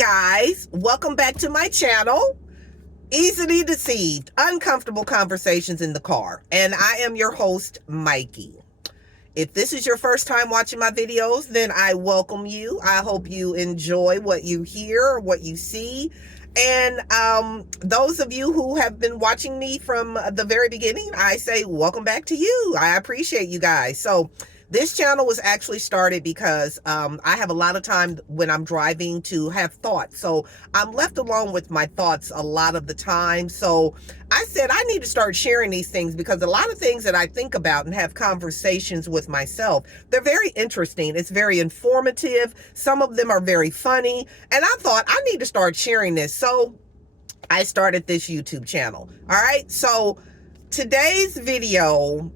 guys, welcome back to my channel, Easily Deceived, Uncomfortable Conversations in the Car. And I am your host, Mikey. If this is your first time watching my videos, then I welcome you. I hope you enjoy what you hear, what you see. And those of you who have been watching me from the very beginning, I say welcome back to you. I appreciate you guys. So this channel was actually started because I have a lot of time when I'm driving to have thoughts. So I'm left alone with my thoughts a lot of the time. So I said I need to start sharing these things because a lot of things that I think about and have conversations with myself, they're very interesting. It's very informative. Some of them are very funny. And I thought I need to start sharing this. So I started this YouTube channel. All right. So today's video,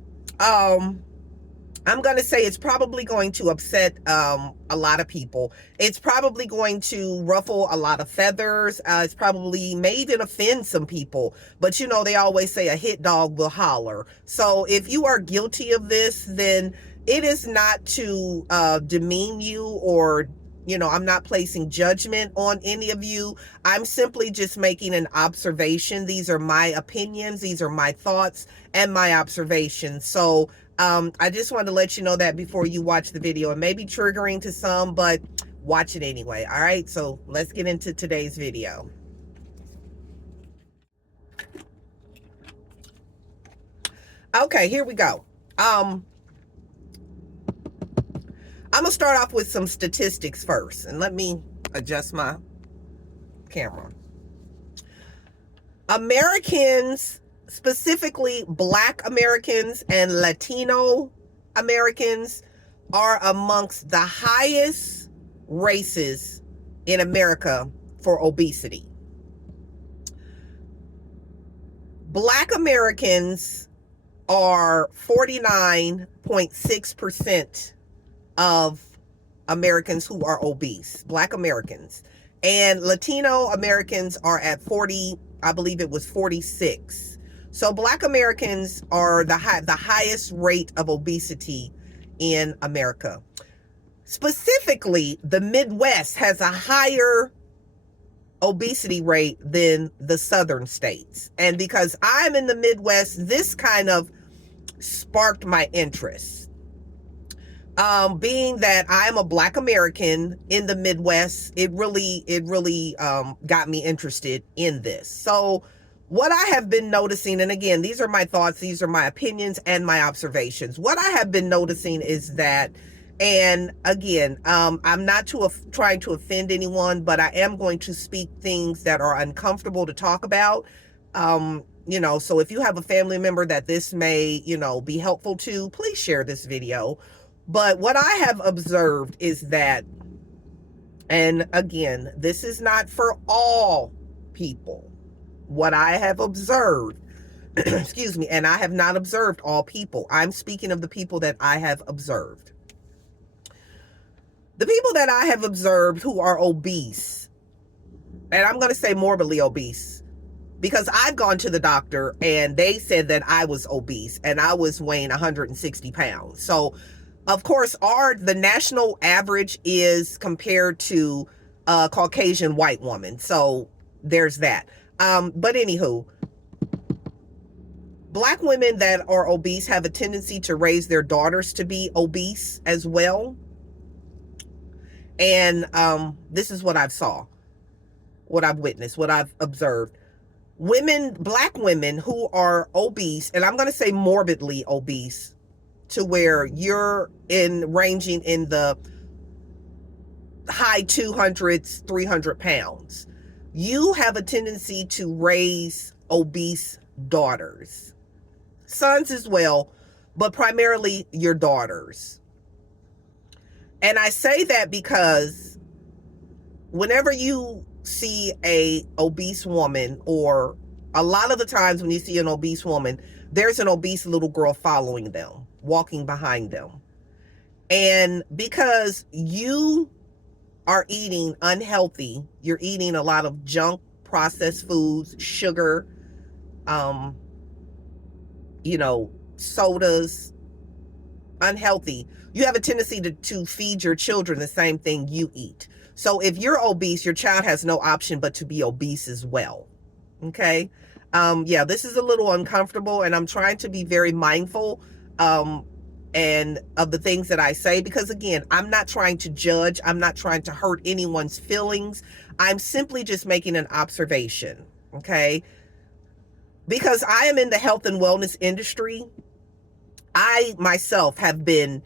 I'm going to say it's probably going to upset a lot of people. It's probably going to ruffle a lot of feathers. It's probably may even offend some people. But you know, they always say a hit dog will holler. So if you are guilty of this, then it is not to demean you or, you know, I'm not placing judgment on any of you. I'm simply just making an observation. These are my opinions. These are my thoughts and my observations. So I just wanted to let you know that before you watch the video. It may be triggering to some, but watch it anyway. All right, so let's get into today's video. Okay, here we go. I'm gonna start off with some statistics first, and let me adjust my camera. Americans, specifically Black Americans and Latino Americans, are amongst the highest races in America for obesity. Black Americans are 49.6% of Americans who are obese, Black Americans. And Latino Americans are at 40, I believe it was 46. So Black Americans are the highest rate of obesity in America. Specifically, the Midwest has a higher obesity rate than the southern states. And because I'm in the Midwest, this kind of sparked my interest. Being that I'm a Black American in the Midwest, it really got me interested in this. So what I have been noticing, and again, these are my thoughts, these are my opinions and my observations. What I have been noticing is that, and again, I'm not trying to offend anyone, but I am going to speak things that are uncomfortable to talk about. You know, so if you have a family member that this may, you know, be helpful to, please share this video. But what I have observed is that, and again, this is not for all people. What I have observed, excuse me, and I have not observed all people. I'm speaking of the people that I have observed. The people that I have observed who are obese, and I'm going to say morbidly obese, because I've gone to the doctor and they said that I was obese and I was weighing 160 pounds. So of course, the national average is compared to a Caucasian white woman. So there's that. But anywho, Black women that are obese have a tendency to raise their daughters to be obese as well. And this is what I've saw, what I've witnessed, what I've observed. Black women who are obese, and I'm going to say morbidly obese, to where you're ranging in the high 200s, 300 pounds. You have a tendency to raise obese daughters, sons as well, but primarily your daughters. And I say that because whenever you see a obese woman, or a lot of the times when you see an obese woman, there's an obese little girl following them, walking behind them. And because you are eating unhealthy, you're eating a lot of junk, processed foods, sugar, you know, sodas, unhealthy, you have a tendency to feed your children the same thing you eat. So if you're obese, your child has no option but to be obese as well. Okay. Yeah, this is a little uncomfortable, and I'm trying to be very mindful and of the things that I say, because again, I'm not trying to judge. I'm not trying to hurt anyone's feelings. I'm simply just making an observation. Okay. Because I am in the health and wellness industry, I myself have been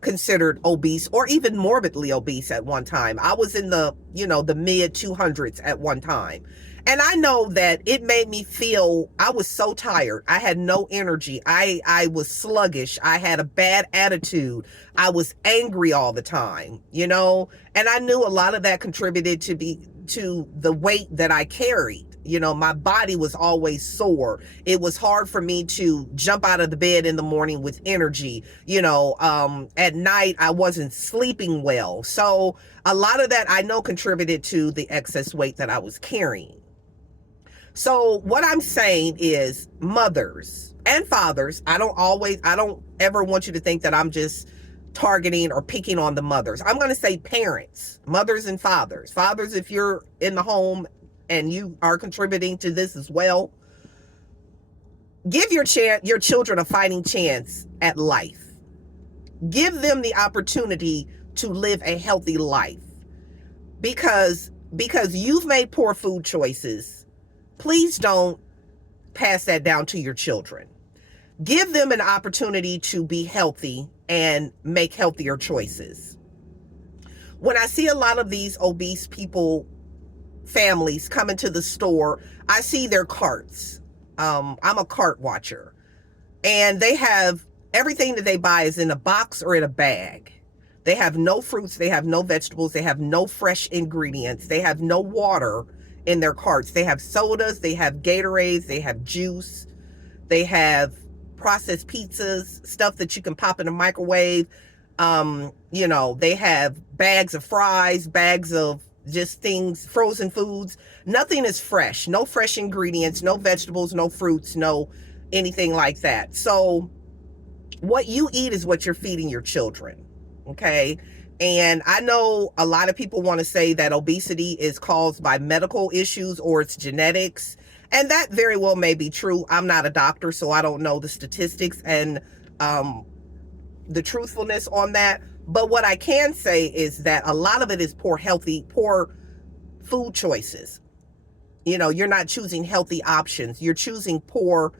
considered obese or even morbidly obese at one time. I was in the, the mid 200s at one time. And I know that it made me feel, I was so tired. I had no energy. I was sluggish. I had a bad attitude. I was angry all the time, and I knew a lot of that contributed to the weight that I carried. My body was always sore. It was hard for me to jump out of the bed in the morning with energy. At night I wasn't sleeping well. So a lot of that I know contributed to the excess weight that I was carrying. So what I'm saying is, mothers and fathers, I don't ever want you to think that I'm just targeting or picking on the mothers. I'm going to say parents, mothers and fathers. Fathers, if you're in the home and you are contributing to this as well, give your children a fighting chance at life. Give them the opportunity to live a healthy life. Because you've made poor food choices, please don't pass that down to your children. Give them an opportunity to be healthy and make healthier choices. When I see a lot of these obese families come into the store, I see their carts. I'm a cart watcher, and they have everything that they buy is in a box or in a bag. They have no fruits, they have no vegetables, they have no fresh ingredients, they have no water in their carts. They have sodas, they have Gatorades, they have juice, they have processed pizzas, stuff that you can pop in a microwave. They have bags of fries, bags of just things, frozen foods. Nothing is fresh, no fresh ingredients, no vegetables, no fruits, no anything like that. So what you eat is what you're feeding your children. Okay. And I know a lot of people want to say that obesity is caused by medical issues or it's genetics. And that very well may be true. I'm not a doctor, so I don't know the statistics and the truthfulness on that. But what I can say is that a lot of it is poor food choices. You're not choosing healthy options. You're choosing poor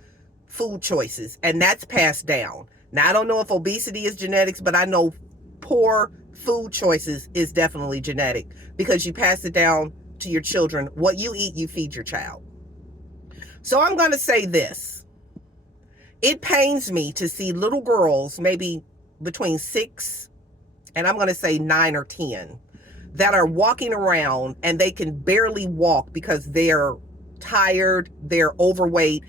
food choices, and that's passed down. Now, I don't know if obesity is genetics, but I know poor food choices is definitely genetic, because you pass it down to your children. What you eat, you feed your child. So I'm going to say this. It pains me to see little girls, maybe between 6 and I'm going to say 9 or 10, that are walking around and they can barely walk because they're tired, they're overweight,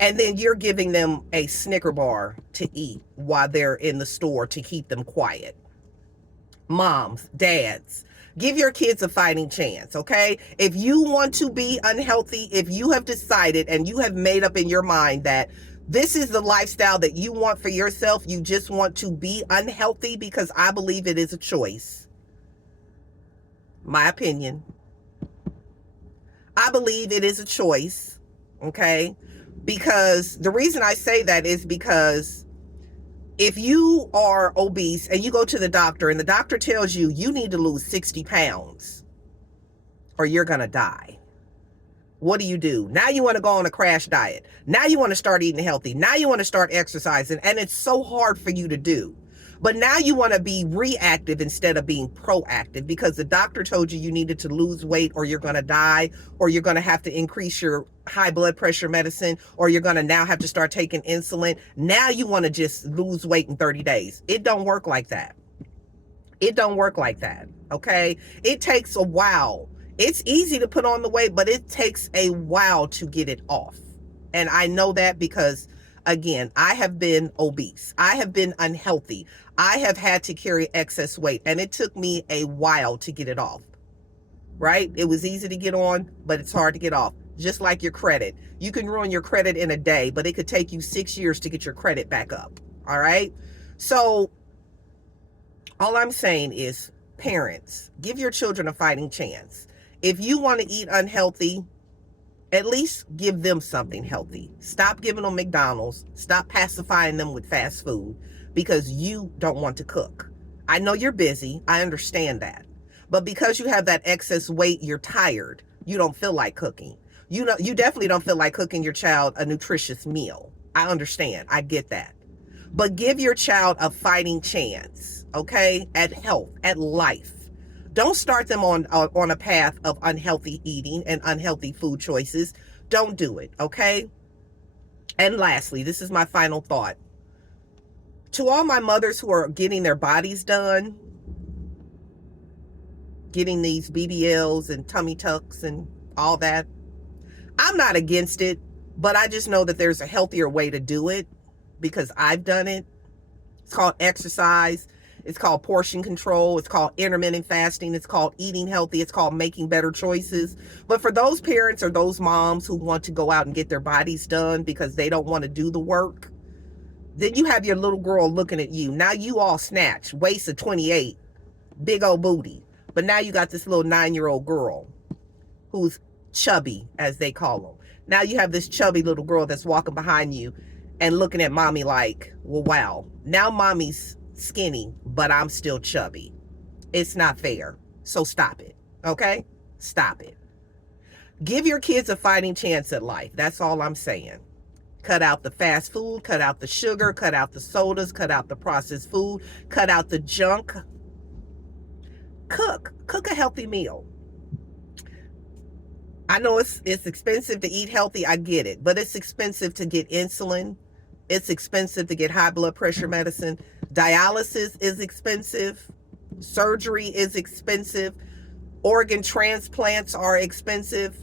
and then you're giving them a Snicker bar to eat while they're in the store to keep them quiet. Moms, dads, give your kids a fighting chance, okay? If you want to be unhealthy, if you have decided and you have made up in your mind that this is the lifestyle that you want for yourself, you just want to be unhealthy, because I believe it is a choice. My opinion. I believe it is a choice, okay? Because the reason I say that is because if you are obese and you go to the doctor and the doctor tells you you need to lose 60 pounds or you're going to die, what do? Now you want to go on a crash diet. Now you want to start eating healthy. Now you want to start exercising, and it's so hard for you to do. But now you want to be reactive instead of being proactive, because the doctor told you needed to lose weight or you're going to die, or you're going to have to increase your high blood pressure medicine, or you're going to now have to start taking insulin. Now you want to just lose weight in 30 days. It don't work like that. It don't work like that. Okay. It takes a while. It's easy to put on the weight, but it takes a while to get it off. And I know that because, again, I have been obese. I have been unhealthy. I have had to carry excess weight, and it took me a while to get it off, right? It was easy to get on, but it's hard to get off. Just like your credit. You can ruin your credit in a day, but it could take you 6 years to get your credit back up, all right? So all I'm saying is, Parents, give your children a fighting chance. If you want to eat unhealthy, at least give them something healthy. Stop giving them McDonald's. Stop pacifying them with fast food because you don't want to cook. I know you're busy. I understand that. But because you have that excess weight, you're tired. You don't feel like cooking. You definitely don't feel like cooking your child a nutritious meal. I understand. I get that. But give your child a fighting chance, okay, at health, at life. Don't start them on a path of unhealthy eating and unhealthy food choices. Don't do it, okay? And lastly, this is my final thought. To all my mothers who are getting their bodies done, getting these BBLs and tummy tucks and all that, I'm not against it, but I just know that there's a healthier way to do it because I've done it. It's called exercise. It's called portion control. It's called intermittent fasting. It's called eating healthy. It's called making better choices. But for those parents or those moms who want to go out and get their bodies done because they don't want to do the work, then you have your little girl looking at you. Now you all snatched, waist of 28, big old booty. But now you got this little 9-year-old girl who's chubby, as they call them. Now you have this chubby little girl that's walking behind you and looking at mommy like, well, wow, now mommy's skinny, but I'm still chubby. It's not fair. So stop it, okay? Stop it. Give your kids a fighting chance at life. That's all I'm saying. Cut out the fast food, cut out the sugar, cut out the sodas, cut out the processed food, cut out the junk. Cook a healthy meal. I know it's expensive to eat healthy. I get it, but it's expensive to get insulin. It's expensive to get high blood pressure medicine. Dialysis is expensive. Surgery is expensive. Organ transplants are expensive.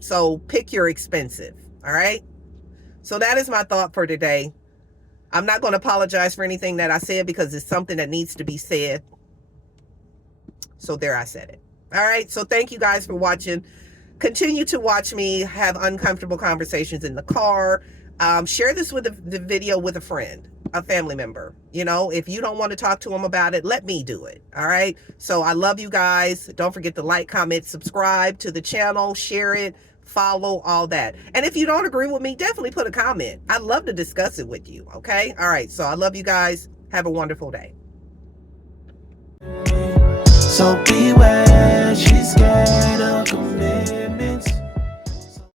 So pick your expensive. All right. So that is my thought for today. I'm not going to apologize for anything that I said because it's something that needs to be said. So there, I said it. All right. So thank you guys for watching. Continue to watch me have uncomfortable conversations in the car. Share this with the video with a friend, a family member. You know, if you don't want to talk to them about it, let me do it. All right. So I love you guys. Don't forget to like, comment, subscribe to the channel, share it, follow, all that. And if you don't agree with me, definitely put a comment. I'd love to discuss it with you. Okay. All right. So I love you guys. Have a wonderful day. So beware, she's scared of commitments.